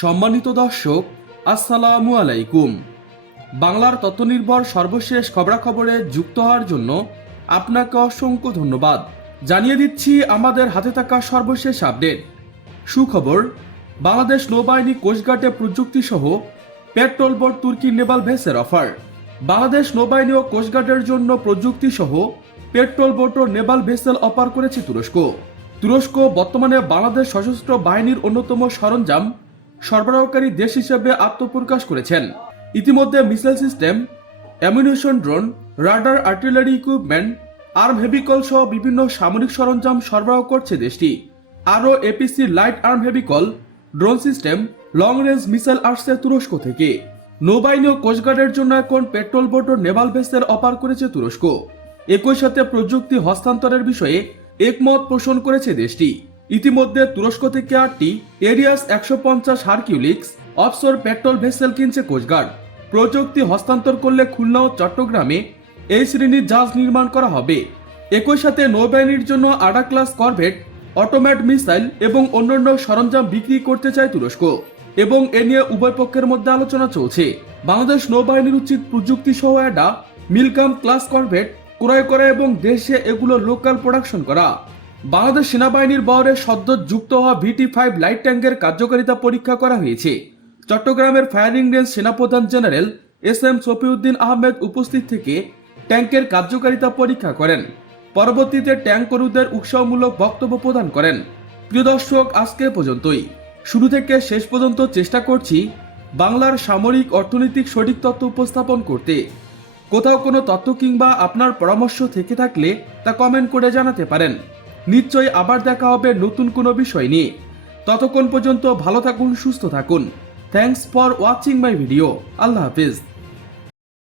সম্মানিত দর্শক, আসসালামু আলাইকুম। বাংলার তথ্যনির্ভর সর্বশেষ খবরাখবরে যুক্ত হওয়ার জন্য আপনাকে অসংখ্য ধন্যবাদ। জানিয়ে দিচ্ছি আমাদের হাতে থাকা সর্বশেষ আপডেট। সুখবর, বাংলাদেশ নৌবাহিনী কোস্টগার্ডে প্রযুক্তি সহ পেট্রোল বোট তুর্কি নেভাল ভেসের অফার। বাংলাদেশ নৌবাহিনী ও কোস্টগার্ডের জন্য প্রযুক্তি সহ পেট্রোল বোট ও নেভাল ভেসেল অফার করেছে তুরস্ক। তুরস্ক বর্তমানে বাংলাদেশ সশস্ত্র বাহিনীর অন্যতম সরঞ্জাম সরবরাহকারী দেশ হিসেবে আত্মপ্রকাশ করেছেন। ইতিমধ্যে missile system, ammunition, drone, radar, artillery equipment, arm vehicle সহ বিভিন্ন সামরিক সরঞ্জাম সরবরাহ করছে দেশটি। আরও APC light arm vehicle, drone system, long range missile আসছে তুরস্ক থেকে। নৌবাহিনী ও কোস্টগার্ডের জন্য এখন পেট্রোল বোট ও নেভাল ভেসেল অফার করেছে তুরস্ক। একই সাথে প্রযুক্তি হস্তান্তরের বিষয়ে একমত পোষণ করেছে দেশটি। ইতিমধ্যে তুরস্ক থেকে 8টি areas 150 Hercules offshore petrol vessel কিনছে কোস্টগার্ড। প্রযুক্তি হস্তান্তর করলে খুলনা ও চট্টগ্রামে এই শ্রেণীর জাহাজ নির্মাণ করা হবে। একই সাথে নৌবাহিনীর জন্য আডা ক্লাস করভেট, অটোম্যাট মিসাইল এবং অন্যান্য সরঞ্জাম বিক্রি করতে চায় তুরস্ক এবং এ নিয়ে উভয় পক্ষের মধ্যে আলোচনা চলছে। বাংলাদেশ নৌবাহিনীর উচিত প্রযুক্তি সহ অ্যাডা, মিলকাম ক্লাস করভেট ক্রয় করা এবং দেশে এগুলো লোকাল প্রোডাকশন করা। বাংলাদেশ সেনাবাহিনীর বহরে সদ্য যুক্ত হওয়া VT-5 লাইট ট্যাঙ্কের কার্যকারিতা পরীক্ষা করা হয়েছে। চট্টগ্রামের ফায়ারিং রেঞ্জ সেনাপ্রধান জেনারেল SM শফিউদ্দিন আহমেদ উপস্থিত থেকে ট্যাঙ্কের কার্যকারিতা পরীক্ষা করেন। পরবর্তীতে ট্যাঙ্ক ক্রুদের উৎসাহমূলক বক্তব্য প্রদান করেন। প্রিয় দর্শক, আজকে পর্যন্তই। শুরু থেকে শেষ পর্যন্ত চেষ্টা করছি বাংলার সামরিক অর্থনৈতিক সঠিক তথ্য উপস্থাপন করতে। কোথাও কোনো তথ্য কিংবা আপনার পরামর্শ থেকে থাকলে তা কমেন্ট করে জানাতে পারেন। নিশ্চয়ই আবার দেখা হবে নতুন কোনো বিষয় নিয়ে। ততক্ষণ পর্যন্ত ভালো থাকুন, সুস্থ থাকুন। Thanks for watching my video. Allah Hafiz.